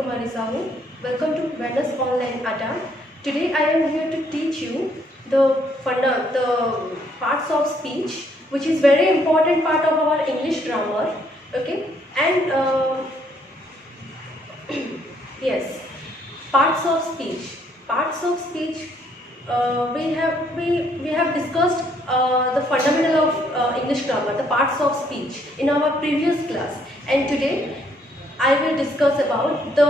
Kumari Sahu. Welcome to Venus Online Adda. Today I am here to teach you the parts of speech, which is very important part of our English grammar. Okay, and yes, parts of speech. Parts of speech. We have discussed the fundamental of English grammar, the parts of speech in our previous class, and today I will discuss about the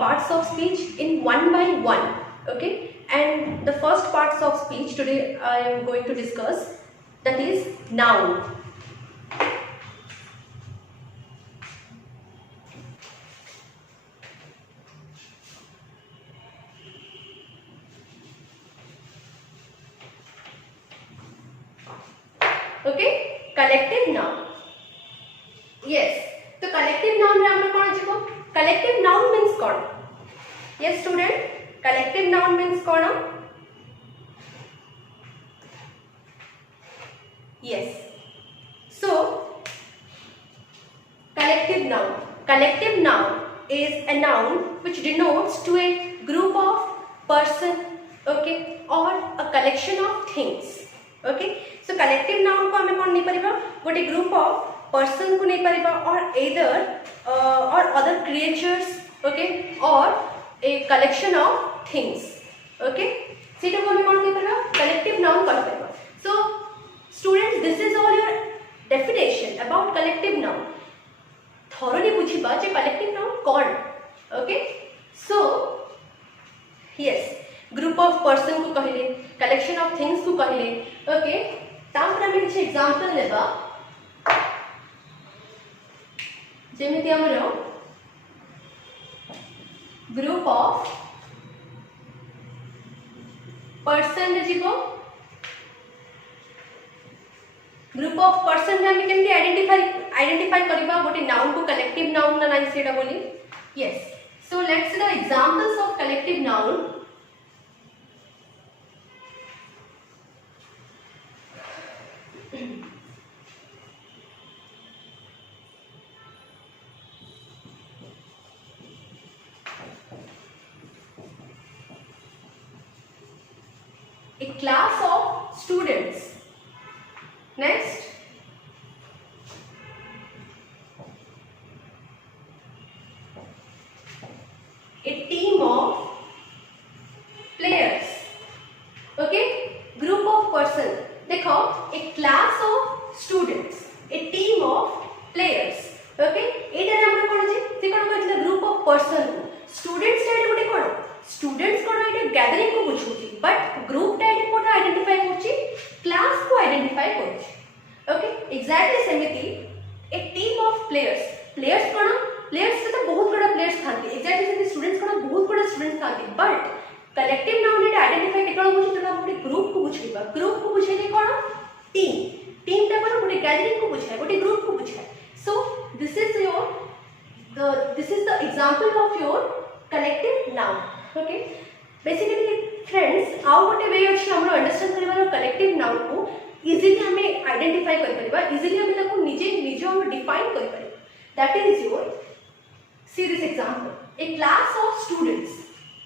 parts of speech in one by one. Okay, and the first parts of speech today I am going to discuss, that is noun. Okay, collective noun. Yes, तो collective noun रे हमने कौन जीवो? Collective noun means कौन? Yes student, collective noun means कौन? Yes. So collective noun. Collective noun is a noun which denotes to a group of person, okay, or a collection of things. Okay. So collective noun को हमें कौन नहीं परिबा? गोटे group of person को नहीं परिबा, or either or other creatures, okay, or a collection of things. Okay. सीटा को हमें कौन नहीं परिबा? Collective noun कौन परिबा? So students, this is all your definition about collective noun. thoroughly बुझिबा J collective noun कौन. Okay. So yes, group of person को कहले, collection of things को कहले. Okay. तापर हमें किसी एग्जांपल लेबा, जेमिति हमरो ग्रुप ऑफ पर्सन रे जीवो. ग्रुप ऑफ पर्सन रे हमें केमति आइडेंटिफाई करबा गोटे नाउन को कलेक्टिव नाउन ना नाही सेटा बोली. Yes, so let's see the examples of collective noun. A class of students. Next, a team of players. Okay, group of person. देखो, a class of students, a team of players. Okay, एटा रे हमर कोन अछि? से कोन कहथिला group of person. Students रे गोटे कोन? Students कोन एटा gathering को बुझुची, but group टा एटा कोन आइडेंटिफाई करछि? क्लास को आइडेंटिफाई करछि. ओके, एग्जैक्टली सेमिति a team of players. Players कोन? प्लेयर्स से तो बहुत बड़ा प्लेयर्स थांती. एग्जैक्टली सेमिति स्टूडेंट्स कोन बहुत बड़ा स्टूडेंट्स थांती, बट कलेक्टिव नाउन एटा आइडेंटिफाई केकण बुझि तला गोटे ग्रुप को बुझिबा. ग्रुप को बुझेले कोन? टीम. टीम टा कोन गोटे गैदरिंग को बुझाय, गोटे ग्रुप को बुझाय. So this is the example of your collective noun. Okay, basically friends आउ गोटे वे अछि हमरो अंडरस्टैंड करबार कलेक्टिव नाउन को इजीली हमें आइडेंटिफाई कर परिबा, इजीली हमें ताको निजे हम डिफाइन कर परिबा. That is your, see this example, a class of students.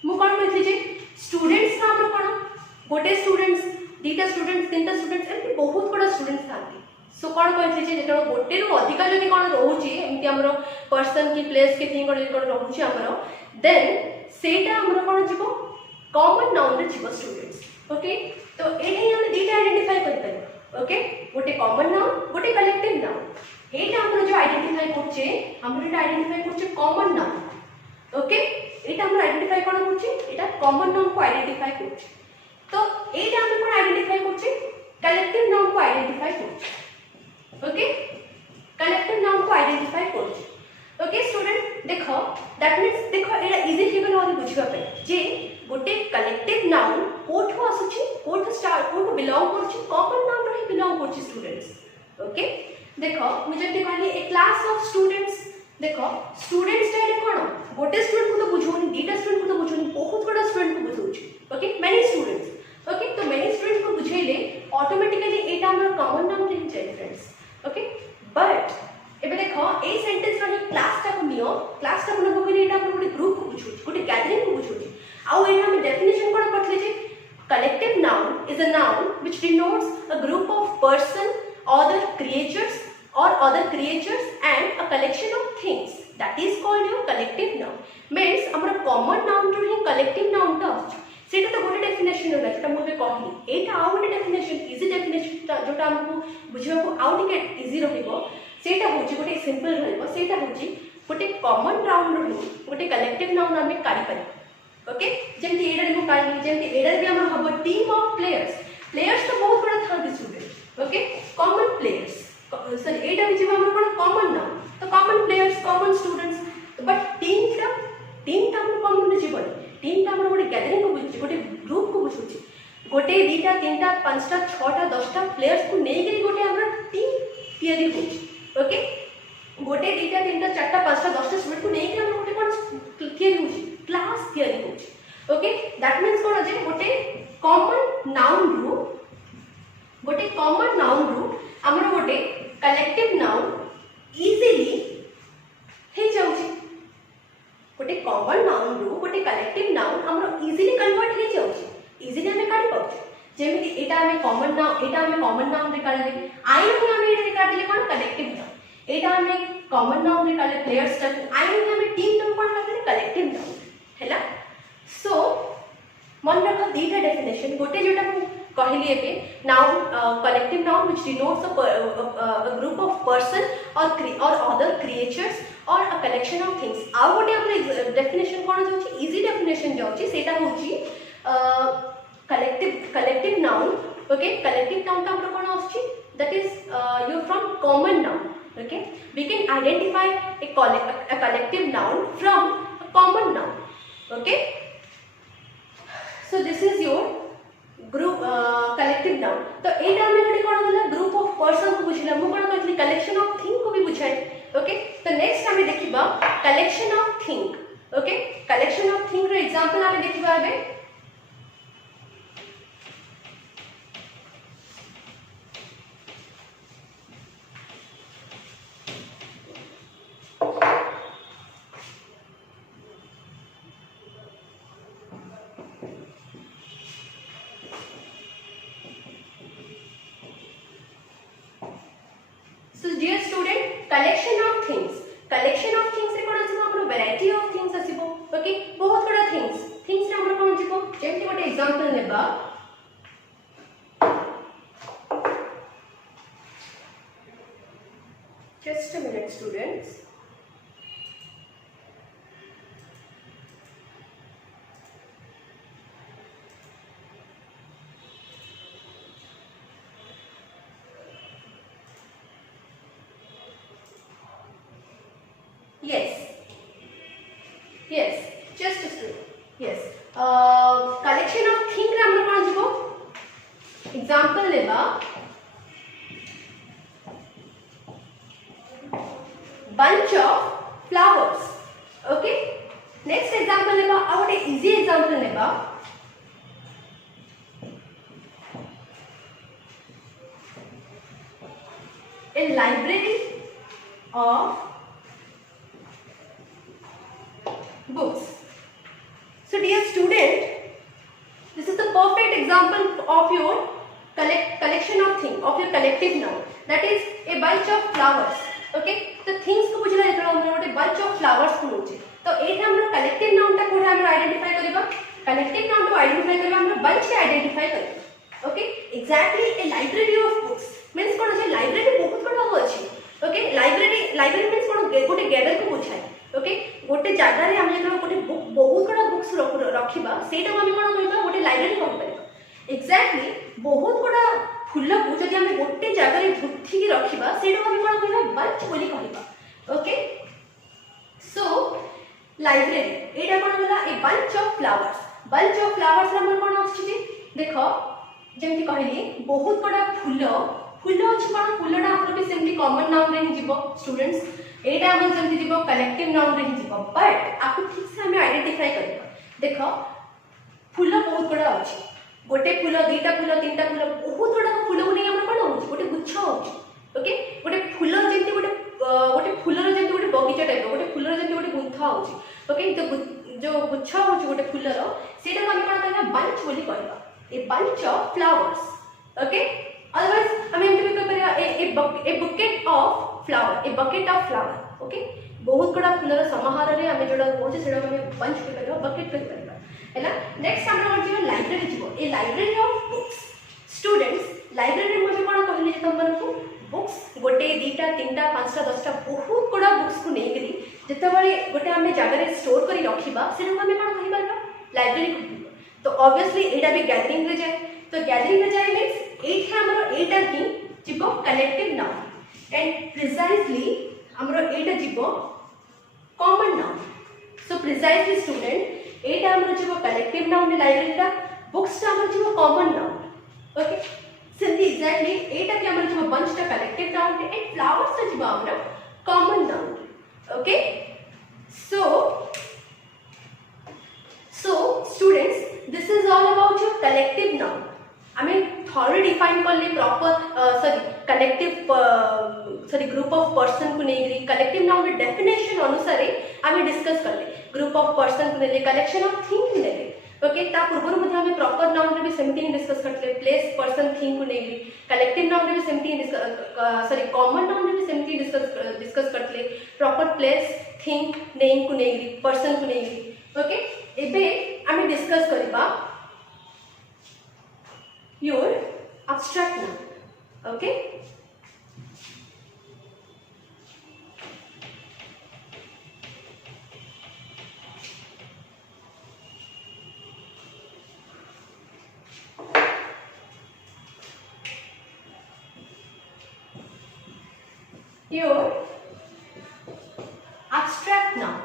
मु कोन कहथि जे स्टूडेंट्स का हमरो कोन गोटे स्टूडेंट्स, दीटा स्टूडेंट्स, तीनटा स्टूडेंट्स, एमति बहुत बड़ा स्टूडेंट्स थांती. सो कोन कहथि जे जेतो गोटे रु अधिक जदि कोन रहउची, एमति हमरो पर्सन की प्लेस के थिंग कोन रहउची हमरो, देन सेटा हमरो कोन जीवो कॉमन नाउन रे जीवो स्टूडेंट्स. ओके, तो एठी हम दीटा आइडेंटिफाई कर परिबा. ओके, गोटे कॉमन नाउन, गोटे कलेक्टिव नाउन. एटा हमरो जो आइडेंटिफाई करछे, हमरो एटा आइडेंटिफाई करछे कॉमन नाउन. ओके, एटा हमरो आइडेंटिफाई कोन करछे? एटा कॉमन नाउन को आइडेंटिफाई करछे. तो एटा हमरो कोन आइडेंटिफाई करछे? कलेक्टिव नाउन को आइडेंटिफाई करछे. ओके, कलेक्टिव नाउन को आइडेंटिफाई करछे. ओके स्टूडेंट, देखो दैट मींस देखो एटा इजी हिगल होली बुझिबा पे जे गोटे कलेक्टिव नाउन कोठो आसुची, कोठो बिलोंग करछि, कॉमन नाउन रे बिलोंग करछि स्टूडेंट्स. ओके, देखो मु जति कहली ए क्लास ऑफ स्टूडेंट्स. देखो स्टूडेंट्स रे कोन गोटे स्टूडेंट को तो बुझोनी, दीटा स्टूडेंट को तो बुझोनी, बहुत बड़ा स्टूडेंट को बुझोछि. Okay, many students. ओके, तो मेनी स्टूडेंट्स को बुझेले ऑटोमेटिकली एटा हमर कॉमन नाउन रे जाय फ्रेंड्स. ओके, बट एबे देखो ए सेंटेंस रो क्लास टा को नियो, क्लास टा को नबो करी एटा अपन गोटे denotes a group of person, other creatures and a collection of things. That is called your collective noun. Means हमर common noun रो ही collective noun टा आछे सेटा तो गोटे डेफिनेशन होगा जेटा मु बे कहली एटा आउ गोटे डेफिनेशन इजी डेफिनेशन जोटा हमको बुझिबा को आउ टिके इजी रहइबो सेटा होची गोटे सिंपल रहइबो सेटा होची गोटे common noun रो ही गोटे collective noun हम काढी पारी ओके जेंति एडा मु काढली जेंति एडा भी हमर हबो टीम ऑफ प्लेयर्स तो बहुत बड़ा था student okay common players sir एटा भी जीवा हमर कोन कॉमन नाउन तो common players common students but team टा हमर कॉमन न जीवन टीम टा हमर गोटे गैदरिंग को बुझी गोटे ग्रुप को बुझुची गोटे दीटा तीनटा पांचटा छटा 10टा प्लेयर्स को नै के गोटे हमर टीम तैयारी होची ओके गोटे दीटा तीनटा चारटा पांचटा 10टा स्टूडेंट को नै के हमर गोटे कोन तैयारी होची क्लास तैयारी होची ओके दैट मींस कोन जे गोटे कॉमन नाउन रू हमर गोटे कलेक्टिव नाउन इजीली हे जाउची गोटे कॉमन नाउन रू गोटे कलेक्टिव नाउन हमर इजीली कन्वर्ट हे जाउची इजीली हमें काढी पाउची जेमिति एटा हमें कॉमन नाउन रे काढले आई नु हमें एटा रे काढले कोन कलेक्टिव नाउन एटा हमें कॉमन नाउन रे काढले प्लेयर्स टा आई नु हमें टीम टा कोन काढले कलेक्टिव नाउन हैला सो मन रख दीटा डेफिनेशन गोटे जोटा कहली एबे noun collective noun which denotes a group of person or other creatures or a collection of things आ गोटे हमर डेफिनेशन कोन जाउची इजी डेफिनेशन जाउची सेटा होची collective noun okay collective noun का हमर कोन आछी that is you from common noun okay we can identify a collective noun from a common noun okay so this is your group collective noun तो एटा हमें गोटे कोन होला ग्रुप ऑफ पर्सन को बुझिला मु कोन कहली कलेक्शन ऑफ थिंग को भी बुझाए ओके तो नेक्स्ट हमें देखिबा collection of thing okay collection of thing रो एग्जांपल हमें देखिबा एबे So dear student, collection of things रे कोन आसीबो हमर वैरायटी ऑफ थिंग्स आसीबो ओके बहुत बड़ा थिंग्स रे हमर कोन जीवो जेंति गोटे एग्जांपल नेबा just a minute students yes just a second yes collection of thing रे हमर कोन जीवो एग्जांपल लेबा bunch of flowers okay next example लेबा आ गोटे इजी एग्जांपल लेबा a library of books. So dear student, this is the perfect example of your collection of thing of your collective noun that is a bunch of flowers okay तो things को बुझला जेतला हमर गोटे bunch of flowers को होचे तो एटा हमर collective noun ता कोठा हमर आइडेंटिफाई करबा collective noun को आइडेंटिफाई करबा हमर bunch के आइडेंटिफाई करबा okay exactly a library of books means cone J library बहुत बड़ा होची okay library means कोन गोटे गैदर को बुझाय ओके गोटे जगह रे हम जेतो गोटे बुक बहुत बड़ा बुक्स रखिबा सेटा हम कोन कहबा गोटे लाइब्रेरी कहबा एग्जैक्टली बहुत बड़ा फुल को जदि हम गोटे जगह रे भुथि के रखिबा सेटा हम कोन कहबा बंच बोली कहबा ओके सो लाइब्रेरी एटा कोन होला ए बंच ऑफ फ्लावर्स हम कोन आछि देखो जेमति कहली बहुत बड़ा फुल अछि कोन फुलडा हमर भी सेमति कॉमन नाउन रे जीवो स्टूडेंट्स एटा हम जल्दी जीवो कलेक्टिव नाउन रे जीवो बट आपको ठीक से हमें आइडेंटिफाई करबा देखो फूल बहुत बड़ा अछि गोटे फूल दुईटा फूल तीनटा फूल बहुत बड़ा फूल को नहीं हम कोन होछि गोटे गुच्छ होछि ओके गोटे फूल जेंति गोटे फूलर जेंति गोटे बगीचा टाइप गोटे फूलर जेंति गोटे गुंथा होछि ओके तो जो गुच्छ होछि गोटे फूलर सेटा हम कोन कहबा बंच बोली कहबा a bunch of flowers okay otherwise आम एमती भी कह a bouquet of flower, a bucket of flower, okay बहुत गुड़ा फूलर समाहार रे आमे जोडा कहूचे सेडा आमे बंच के करबा, बकेट के करबा हैला। नेक्स्ट हमरा कोन जीव लाइब्रेरी जीव, a library of books. Students library मध्ये कोन कहली जे तमन को बुक्स गोटे दीटा तीनटा पांचटा दसटा बहुत गुड़ा बुक्स को नै करी जते बळे गोटे आमे जागा रे स्टोर करी रखिबा सेडा आमे कोन कहि परबा लाइब्रेरी को। तो ऑब्वियसली एटा भी गैदरिंग रे जाय, तो गैदरिंग रे जाय मींस एठे हमरो एटा ही जीव कलेक्टिव नाउन एंड प्रिसाइजली हमरो एटा जीव कॉमन नाउन। सो प्रिसाइजली स्टूडेंट एटा हमरो जीव कलेक्टिव नाउन लाइब्रेरी टा, बुक्स टा हमरो जीव common noun, okay simply exactly एटा के हमरो जीव बंच टा कलेक्टिव नाउन एंड फ्लावर्स टा जीव हमरो common noun, okay. So students this is all about your collective noun. I mean thoroughly define करले proper group of person को नहीं collective noun के definition अनुसार आमे डिस्कस करले group of person को नहीं collection of thing को नहीं, ओके ता पूर्व मध्ये आमे proper noun रे भी सेमती डिस्कस करले place person thing को नहीं, collective noun रे भी सेमती common noun रे भी सेमती डिस्कस करले proper place thing name को नहीं person को नहीं, ओके एबे आमे डिस्कस करबा your abstract noun, okay your abstract noun,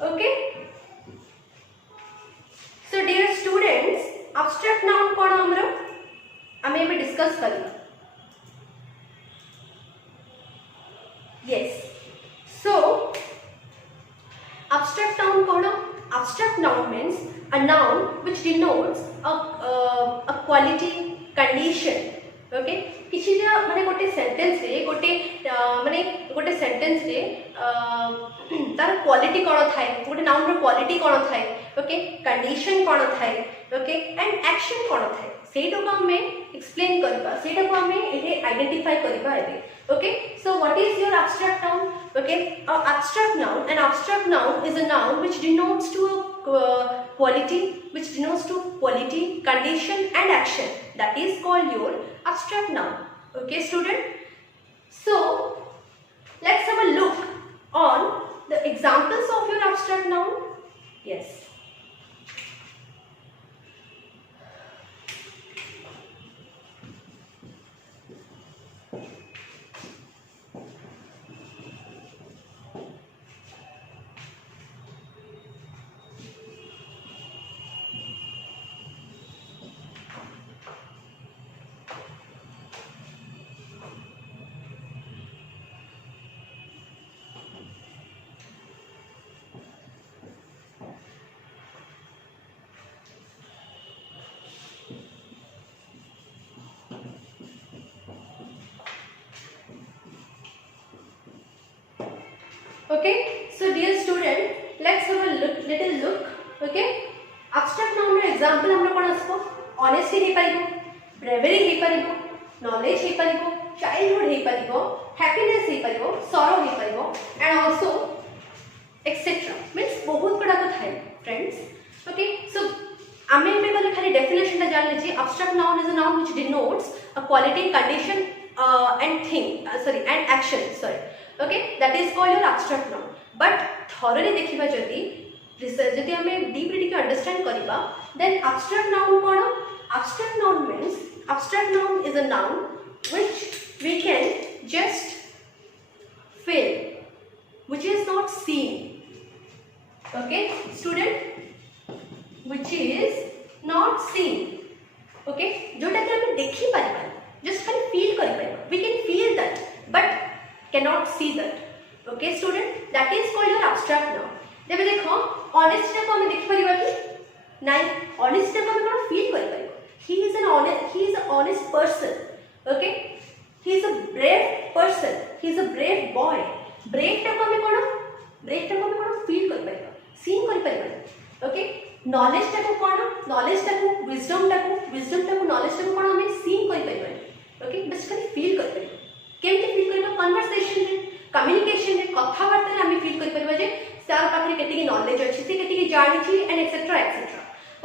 okay so dear students abstract noun कोन हमरो हमें भी डिस्कस करिया। yes so abstract noun cone, abstract noun means a noun which denotes a quality condition, okay किछि जे माने गोटे sentence रे गोटे sentence रे तार क्वालिटी कोन थाए, गोटे नाउन रो क्वालिटी कोन थाए, ओके कंडीशन कोन थाए, ओके एंड एक्शन कोन थाए सेटा को हमें एक्सप्लेन करबा, सेटा को हमें एटे आइडेंटिफाई करबा एबे, okay so what is your abstract noun, okay abstract noun, an abstract noun is a noun which denotes to quality, which denotes to quality condition and action, that is called your abstract noun, okay student so let's have a look on the examples of your abstract noun. yes okay so dear student let's have a little look, okay abstract noun रे example हमरो कोन आसबो honesty hey परिबो, bravery hey परिबो, knowledge hey परिबो, childhood hey परिबो, happiness hey परिबो, sorrow hey परिबो and also etc means बहुत बड़ा को थाए friends, okay so आमे में वाले खाली डेफिनेशन ता जान लीजिए abstract noun is a noun which denotes a quality condition and thing and action okay that is called your abstract noun but thoroughly देखिबा जदी हमें डीपली टिके अंडरस्टैंड करिबा then abstract noun cone, abstract noun means abstract noun is a noun which we can just feel, which is not seen, okay student which is not seen, okay जोटा कि हमें देखि परिबा just खाली feel करि परिबा, we can feel that but cannot see that, okay student that is called your abstract noun. देबे देखो honesty को हमें देखि परिबा कि नाही, honesty को हमें कोन फील करि परिबा, he is an honest person, okay he is a brave person, he is a brave boy, brave टा को हमें कोन फील करि परिबा, सीन करि परिबा, okay नॉलेज टाको कोन नॉलेज टाको विजडम टाको नॉलेज टाको कोन हमें सीन कर परबा ओके बेसिकली फील कर परबा केमते फील करबा कन्वर्सेशन रे कम्युनिकेशन रे कथा बार्ता रे हमें फील कर परबा जे सार पाखरे केते नॉलेज अछि से केते जानि छी and etcetera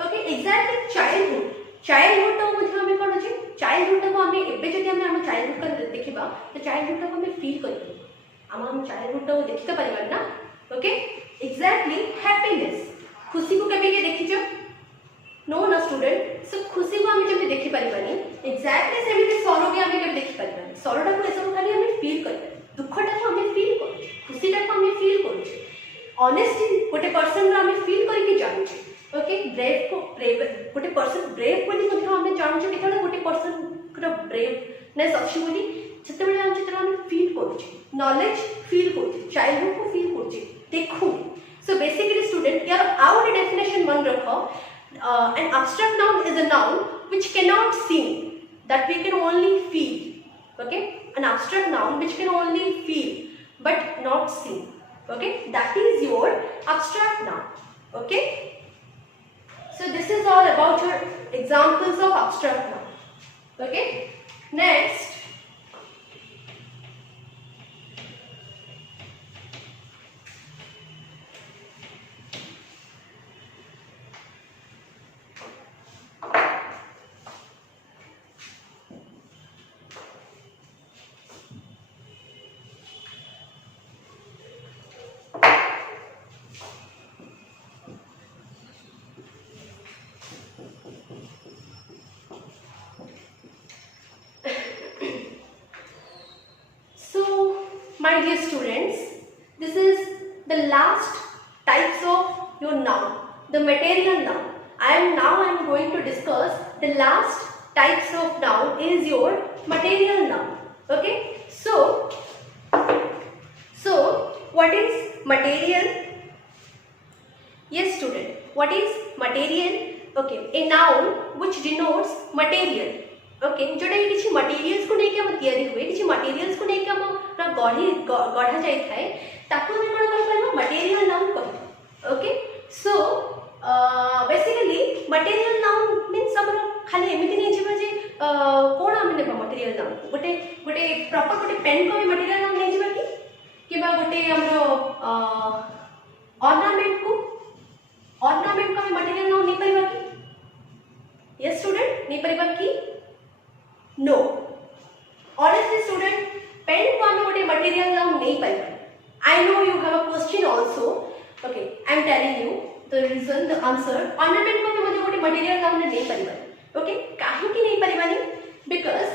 okay exactly childhood तो मध्ये हमें कोन अछि चाइल्डहुड को हमें एबे जदि हम चाइल्डहुड का देखिबा तो चाइल्डहुड को हमें फील करबा हम चाइल्डहुड को देखते परिबा ना ओके एग्जैक्टली हैप्पीनेस खुशी को केबे के देखिजो नो ना स्टूडेंट सो खुशी को हम जब देखि परिबानी एग्जैक्टली सेमिति सरो के हम केबे देखि परिबानी सरोटा को एसब खाली हम फील करबा दुखटा को हम फील करू खुशीटा को हम फील करू ऑनेस्टली गोटे पर्सन हम फील करके जानु ओके ब्रेव को गोटे पर्सन ब्रेव बोली मध्ये हम जानु केतले गोटे पर्सन को ब्रेवनेस अछि बोली जते हम फील करू नॉलेज फील करू चाइल्डहुड को फील करू देखू सो बेसिकली स्टूडेंट यार आवर डेफिनेशन मन रखो an abstract noun is a noun which cannot seem that we can only feel okay an abstract noun which can only feel but not see okay that is your abstract noun okay so this is all about your examples of abstract noun okay next my dear students, this is the last types of your noun, the material noun. I am going to discuss the last types of noun is your material noun. Okay, so what is material? Yes student, what is material? Okay, a noun which denotes material. Okay जोटा किसी materials को लेके हम तैयारी हुए किसी materials को लेके हम ना गढ़ा जाई थाए ताको हम कोन कर परबो मटेरियल नाउन कहबो okay so basically material noun means हमर खाली एमिति नै जेबा जे कोन हम नेबा मटेरियल नाउन गोटे गोटे प्रॉपर गोटे पेन को मटेरियल नाउन नै जेबा कि बा गोटे हमरो ऑर्नामेंट को मटेरियल नाउन नै परबा कि यस स्टूडेंट नै परबा कि नो honestly student pen को हम गोटे मटेरियल नाउन नहीं पाइबा I know you have a question also okay I am telling you the reason the answer ornament को हम गोटे मटेरियल नाउन नहीं पाइबा ओके काहे कि नहीं पाइबानी बिकॉज़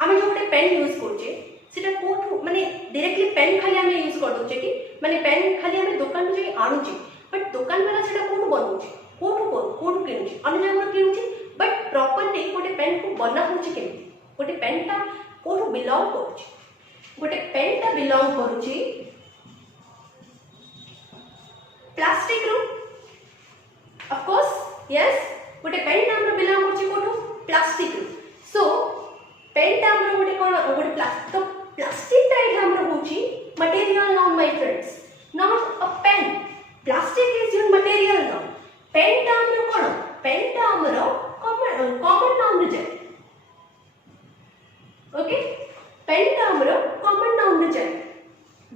हम जो गोटे पेन यूज करछे सेटा कोठो माने डायरेक्टली पेन खाली हम यूज कर दोछे कि माने पेन खाली हम दुकान जे आनुचे बट दुकान वाला सेटा कोठो बनउचे कोठो किनुचे अन्य जगह किनुचे बट प्रॉपर्ली गोटे पेन को बना होची केमती गोटे पेन ता कोठो बिलोंग करूची गोटे पेन ता बिलोंग करूची प्लास्टिक रू ऑफ कोर्स यस गोटे पेन ता हमरो बिलोंग करूची कोठो प्लास्टिक रू सो पेन ता हमरो गोटे कोन गोटे प्लास्टिक तो प्लास्टिक ता एटा हमरो होची material noun my friends not a pen plastic is your material noun pen ता हमरो कोन पेन ता हमरो कॉमन नाउन रे जाय ओके पेन ता हमरो कॉमन नाउन रे जाय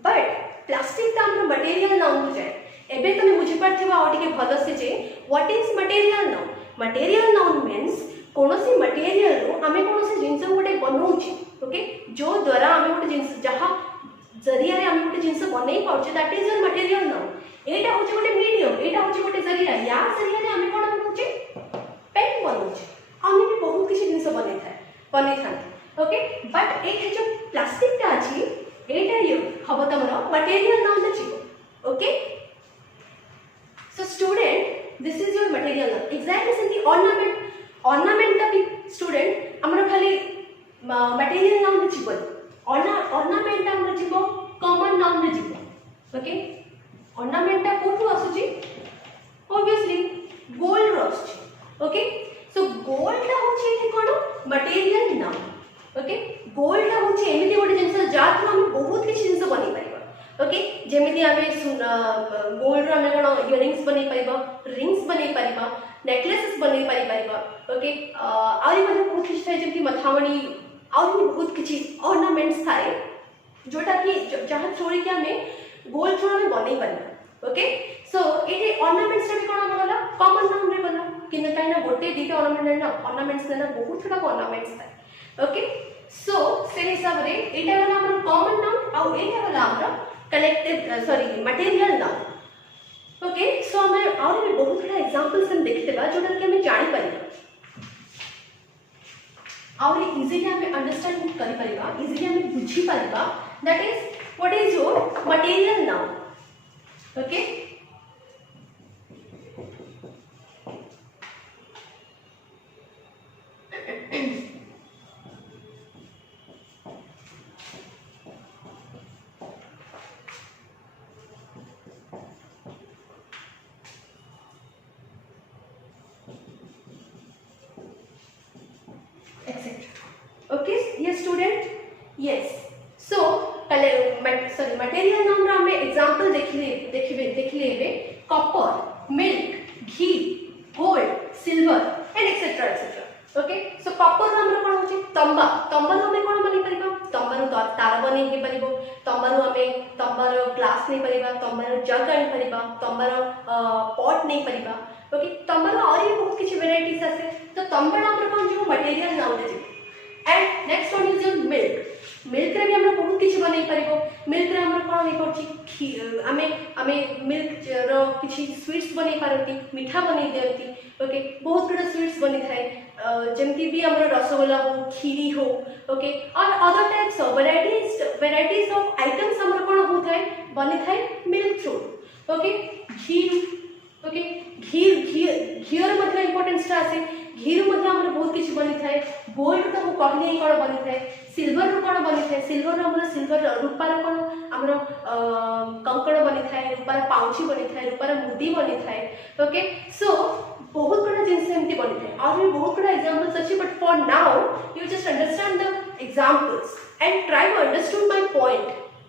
बट प्लास्टिक ता हमरो मटेरियल नाउन रे जाय एबे तमे बुझि पारथिबा आ टिके भलो से जे what is material noun means कोनोसी मटेरियल रो हमें कोनोसी जिंस गोटे बनौछि ओके जो द्वारा हमें गोटे जिंस जहा जरिया रे हमें गोटे जिंस बनै पाउछे that is your material noun एटा होछि गोटे मीडियम एटा होछि गोटे जरिया या जरिया रे हमें कोन बनौछि पेन बनौछि हमें भी बहुत किसी जिंस बनै था ओके बट एक जो प्लास्टिक ता अछि एटा यो हबो तमरो मटेरियल नाउन अछि okay so student this is your material noun exactly सेमती ऑर्नामेंट ता भी स्टूडेंट हमरो खाली मटेरियल नाउन अछि बोल ऑर्नामेंट ता हमरो जिवो कॉमन नाउन रे जिवो ओके ऑर्नामेंट ता कोठु आसुची ऑब्वियसली गोल्ड रो आसुची ओके सो गोल्ड ता होची एठी कोन मटेरियल नाउन ओके गोल्ड ता होची एमिति गोटे जिंस जाथु हम बहुत किछि जिंस बनै परिबा ओके जेमिति आमे गोल्ड रो आमे कोन इयरिंग्स बनै परिबा, रिंग्स बनै परिबा, नेकलेसेस बनै परिबा। ओके आउरी मध्ये बहुत किछि थाए जेमति मथामणी आउरी बहुत किछि ऑर्नामेंट्स थाए जोटा कि जहाँ थ्रू कि आमे गोल्ड थ्रू आमे बनै परिबा। ओके सो एठी ऑर्नामेंट्स रे कोन गला कॉमन नाउन रे गला किने काइना गोटे दीटा ऑर्नामेंट्स ना बहुत थोड़ा ऑर्नामेंट्स थाए। ओके सो से हिसाब रे एटा गला हमर कॉमन नाउन आउ एटा गला हमर collective sorry material noun. Okay so हमें और भी बहुत सारा एग्जांपल्स हम देखते बा जोटा कि हमें जानि परिबा और इजीली हमें अंडरस्टैंड करि परिबा, इजीली हमें बुझी परिबा। That is what is your material noun. Okay okay ये student yes so sorry material noun रा हमें एग्जांपल देखिले copper, milk, ghee, gold, silver and etcetera etcetera. Okay so copper हमर कोन होची तंबा, तंबा हमें कोन बनै परिबा, तंबा रो तार बनै के परिबो, तंबा रो हमें तंबा रो ग्लास नै परिबा, तंबा रो जग आनि परिबा, तंबा रो पॉट नै परिबा। ओके तंबा रो और भी बहुत किछि वेराइटीज आसे तो तंबा हमर कोन जो मटेरियल नाउन रे। And next one is your milk, milk रे भी हम बहुत किछि बनै परिबो। मिल्क रे हम कोन नै परछि आमे मिल्क रो किछि स्वीट्स बनै पारती, मिठा बनै देती। ओके बहुत गुड स्वीट्स बनै थाए जेमति भी हमर रसगोल्ला हो, खीरी हो। ओके और other types of varieties of items हमर कोन हो थाए बनै थाए मिल्क थ्रू। ओके घी ओके घी मध्ये इंपोर्टेंस ता आसे, घी मध्ये हमर बहुत किछि बनै थाए। गोल्ड तो हम कहले कोन बनै थाए, सिल्वर रो कोन बनै थाए, सिल्वर रो हमर सिल्वर रूपार कोन हमर कंकड़ बनै थाए, रूपार पाउची बनै थाए, रूपार मुदी बनै थाए। ओके सो बहुत गुड जिंस एमती बनै थाए और भी बहुत गुड एग्जांपल्स अछि but for now you just understand the examples and try to understand my point.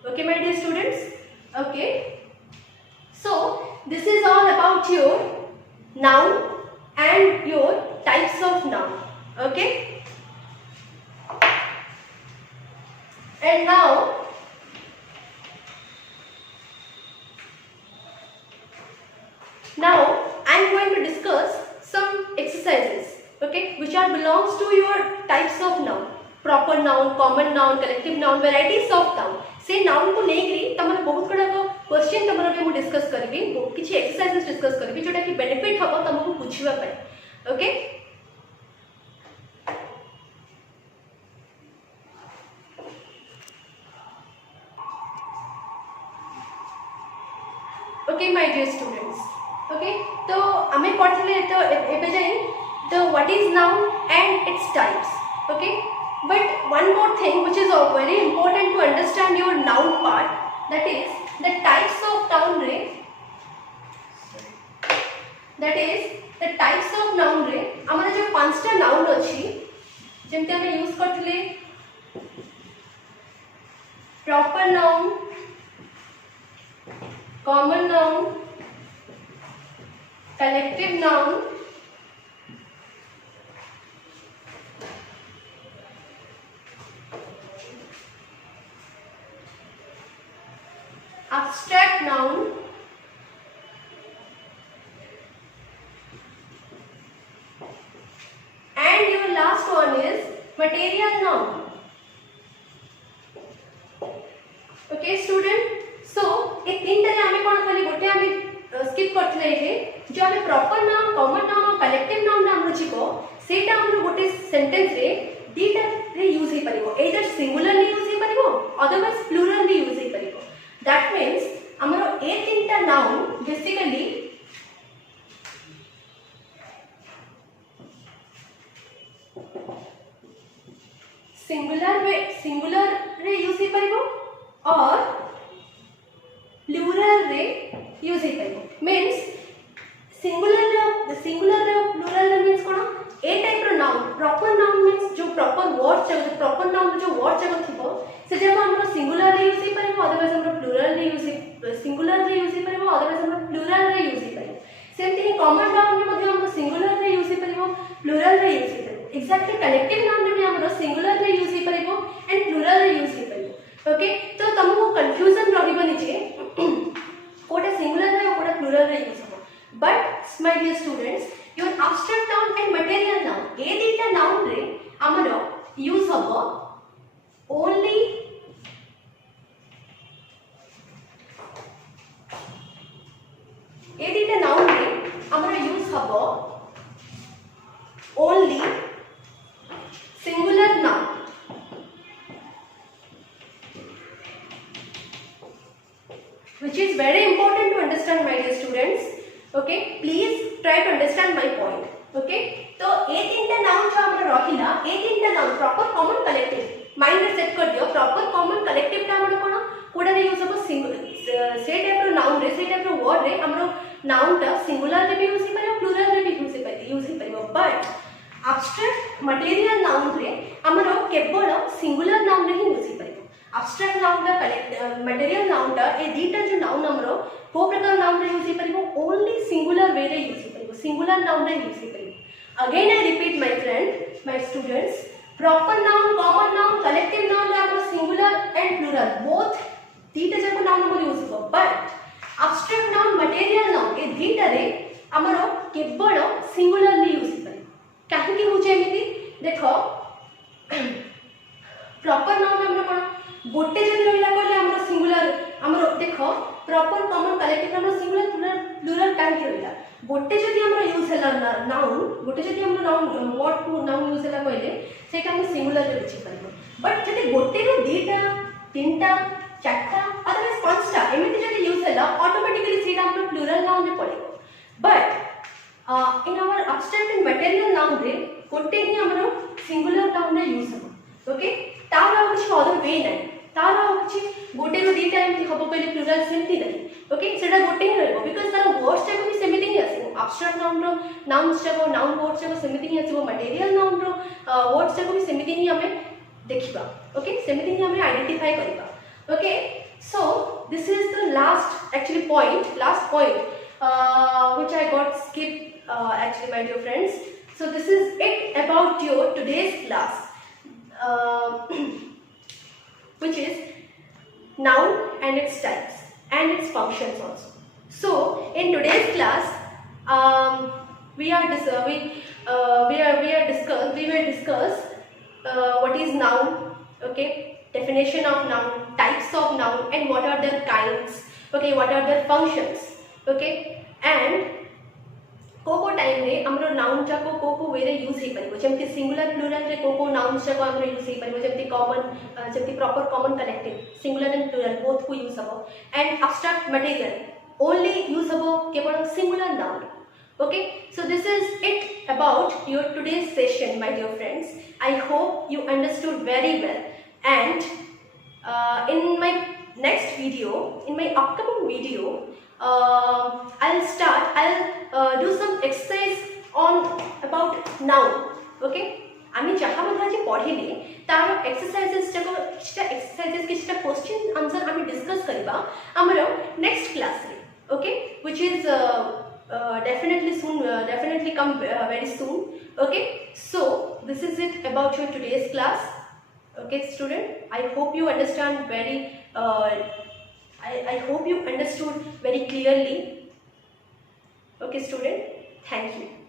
Okay my dear students. Okay so this is all about your noun and your types of noun. Okay and now I am going to discuss some exercises, okay, which are belongs to your types of noun, proper noun, common noun, collective noun, varieties of noun। से noun को लेकरी तमरे बहुत बड़ा question तमरे के मु discuss करबी, किछि exercises discuss करबी जोटा कि बेनिफिट हबो तमको बुझिबा पय। Okay okay my dear students. Okay तो हमें पढ़ले तो एबे जाई तो what is noun and its types. Okay but one more thing which is very important to understand your noun part, that is the types of noun रे, that is the types of noun रे हमर जो पांचटा noun अछि जेमते हम use करथले proper noun, common noun, collective noun, abstract noun, and your last one is material noun। okay student so ए तीन तरह हमें कोन खाली गोटे हमें स्किप करथले हे जो हमें प्रॉपर नाउन, कॉमन नाउन और कलेक्टिव नाउन हम रचिको सेटा हम गोटे सेंटेंस रे दीटा रे यूज हे परिबो, एदर सिंगुलरली यूज हे परिबो अदरवाइज प्लूरली यूज हे परिबो। That means हमरो ए तीनटा नाउन बेसिकली सिंगुलर रे यूज हे परिबो और प्लूरल रे यूज हे परिबो। मींस सिंगुलर रे प्लूरल रे मींस कोन ए टाइप रो नाउन, प्रॉपर नाउन मींस जो प्रॉपर वर्ड जो प्रॉपर नाउन जो वर्ड जगह थिबो से जब हमरो सिंगुलर रे यूज हे परिबो अदरवाइज हमरो प्लूरल रे यूज सिंगुलर रे यूज परबो अदरवाइज हम प्लुरल रे यूज परबो सेमती ही कॉमन नाउन रे मध्ये हम सिंगुलर रे यूज परबो प्लुरल रे यूज परबो एक्जेक्टली कलेक्टिव नाउन रे हम सिंगुलर रे यूज परबो एंड प्लुरल रे यूज परबो ओके तो तुमको कंफ्यूजन रहबनी जे कोटा सिंगुलर रे कोटा प्लुरल रे यूज हो but my dear students your abstract noun and material noun ए दीटा नाउन रे हमरो यूज हो ओनली ए दीटा नाउन रे हमरो यूज हो only singular noun which is very important to understand my dear students okay please try to understand my point okay तो ए तीनटा नाउन जो हमर रहिला ए तीनटा noun proper common collective mind रे सेट कर दियो प्रॉपर कॉमन कलेक्टिव टा हमर कोन कोडा रे यूज हो सिंगल से टाइप रो नाउन रे से टाइप रो वर्ड रे हमर नाउन टा सिंगुलर रे भी यूज करियो प्लुरल रे भी यूज करियो बट एब्स्ट्रैक्ट मटेरियल नाउन रे हमर केवल सिंगुलर नाउन रे ही यूज करियो एब्स्ट्रैक्ट नाउन टा कलेक्ट मटेरियल नाउन टा ए दीटा जो नाउन हमरो को प्रकार नाउन रे यूज करियो ओनली सिंगुलर वे रे यूज करियो सिंगुलर नाउन रे यूज करियो again I repeat my friend my students proper noun common noun collective noun रे हमरो सिंगुलर एंड प्लुरल बोथ दीटा जाको नाउन हमरो यूज हो but abstract noun material noun ए दीटा रे हमरो केवल सिंगुलर रे यूज करियो काहे कि होचे एमिति देखो प्रॉपर नाउन हमरो कोन गोटे जदि रहिला कहले हमरो सिंगुलर हमरो देखो प्रॉपर कॉमन कलेक्टिव हमरो सिंगुलर प्लुरल काहे कि रहिला गोटे जदि हमरो यूज हैला नाउन गोटे जदि हमरो noun word to noun use हैला कहले सेटा हम सिंगुलर रे बुझी परबो बट जदि गोटे रो दीटा तीनटा चारटा अदरवाइज पांचटा एमिति जदि यूज हैला ऑटोमेटिकली सेटा हमरो प्लुरल नाउन रे पड़ेगो but in our abstract and material noun रे गोटे ही हमरो सिंगुलर नाउन रे यूज हो ओके तार कुछ अदर वे नै तार कुछ गोटे रो दीटा एमिति हबो पहिले प्लुरल सेमति नै ओके सेटा गोटे ही रहबो बिकॉज़ तार वर्ड्स टाइप भी सेमिति ही आसीबो एब्स्ट्रैक्ट नाउन रो nouns type noun words type सेमिति ही आसीबो मटेरियल नाउन रो वर्ड्स टाइप भी सेमिति ही हमें देखिबा ओके सेमिति ही हमें आइडेंटिफाई करबा okay so this is the last actually point last point which I got skipped actually my dear friends so this is it about your today's class which is noun and its types and its functions also. So in today's class, we will discuss what is noun, okay, definition of noun, types of noun, and what are their kinds, okay, what are their functions, okay, and को time रे हमरो noun जा को वे रे use हे परबो जेमति singular plural रे को नाउन्स जा को हमरो यूज हे परबो जेमति कॉमन जेमति proper common collective singular and plural both को यूज हबो and abstract material only use हबो केवल singular noun okay so this is it about your today's session my dear friends I hope you understood very well and in my next video in my upcoming video I'll do some exercise on about noun okay आमी जहाँ मतलब जे पढ़िले तार exercises जको किछटा exercises किछटा question answer आमी discuss करबा हमरो next class रे okay which is definitely come very soon okay so this is it about your today's class okay student I hope you understand very I hope you understood very clearly okay student thank you